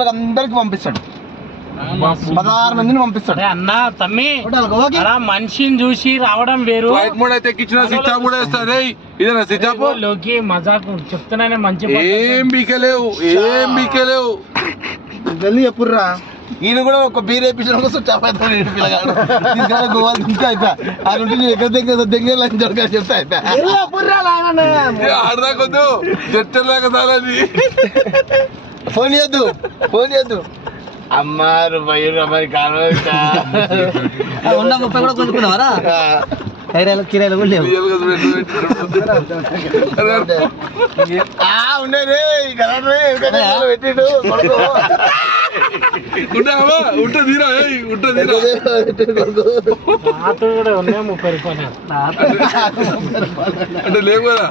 వాళ్ళకి అందరికి పంపిస్తాడు 16 మందిని పంపిస్తాడు అన్న తమ్మి మనిషిని చూసి రావడం వేరు లోకి మజాకు చెప్తున్నానే మంచి ఏం బీకలేవు జల్దీ చెప్పుర్రా ఈయన కూడా ఒక బీర్ వేయించడం కోసం చపాతి పిల్లగాడు గోవా తింటే అయిపోయా అది ఉంటే నేను ఎక్కడ దగ్గర దొరక చెప్తా అయిపోయా ఆడదాకొద్దు చెట్టలాగదాని ఫోన్ చేయొద్దు అమ్మారు బయలు మరి కారణం ఉన్న 30 కూడా కొనుక్కున్నావారా కిరాయిలు కూడా లేవు పెట్టిండు అంటే లేవు కదా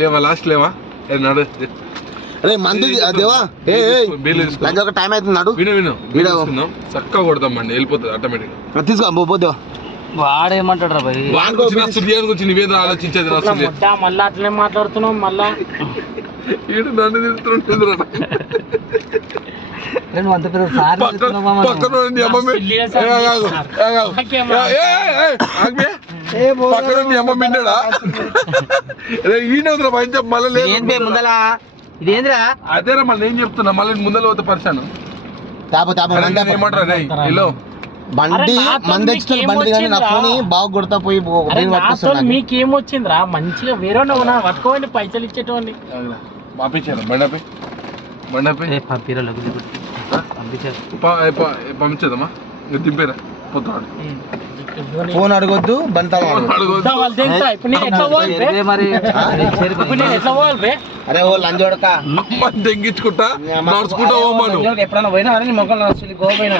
లేవా లాస్ట్ లేవా అరే మంది దేవా ఒక టైం అవుతుంది నాడు విను చక్కగా కొడతామండి వెళ్ళిపోతుంది ఆటోమేటిక్ తీసుకో పోద్దాం వాడేమంటాడు రా భయ్ గురించి నివేదన ఆలోచించేది మళ్ళా అట్లనే మాట్లాడుతున్నావు మళ్ళా నన్ను తిడుతుంటుందిరా ఇదేంద్రా అదేరా మళ్ళీ ఏం చెప్తున్నా మళ్ళీ ముందర పోతే పరిశాను ఏమంటారా బండి మంది బండి కానీ నా ఫోన్ బాగా కొడతా పోయి మీకేమొచ్చిందిరా మంచిగా వేరే పట్టుకోండి పైసలు ఇచ్చేటోండి పంపించారు బండి పంపించదమ్మా దింపేరా పోతాడు ఫోన్ అడగొద్దు బండి అరే ఓ లంజోడక తెంగించుకుంటా నడుచుకుంటా ఎప్పుడన్నా పోయినా మొక్కలు గోపోయినా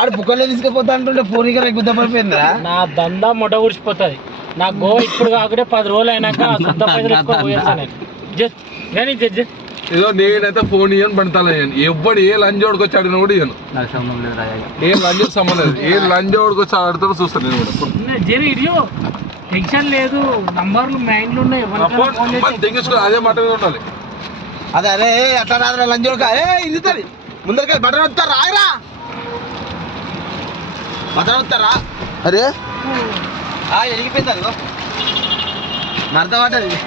ఆడు బుక్కలో తీసుకుపోతా అంటుంటే ఫోన్ ఇక్కడ గుద్ద పడిపోయిందిరా నా దందా మొట్ట ఊడిచిపోతుంది నా గోవా ఇప్పుడు కాకుంటే 10 రోజులు అయినాక ఏదో నేనైతే ఫోన్ ఇయ్యను బంటాను ఎవ్వడు ఏ లంజోడికి వచ్చి అడిగిన కూడా ఇయ్యను ఏ లంజోడు సంబంధం లేదు ఏ లంజోడికి వచ్చి ఆడుతారో చూస్తాను నేను కూడా టెన్షన్ లేదు నంబర్లు మైండ్లు ఉన్నాయి తెగించుకో అదే మాట ఉండాలి అదే అట్లా రాదురా లంజోడుక ఇది ముందరికి బటన్ వస్తారా రాయరా బటన్ వస్తారా అరే ఎగిపోయింది మరత పడ్డది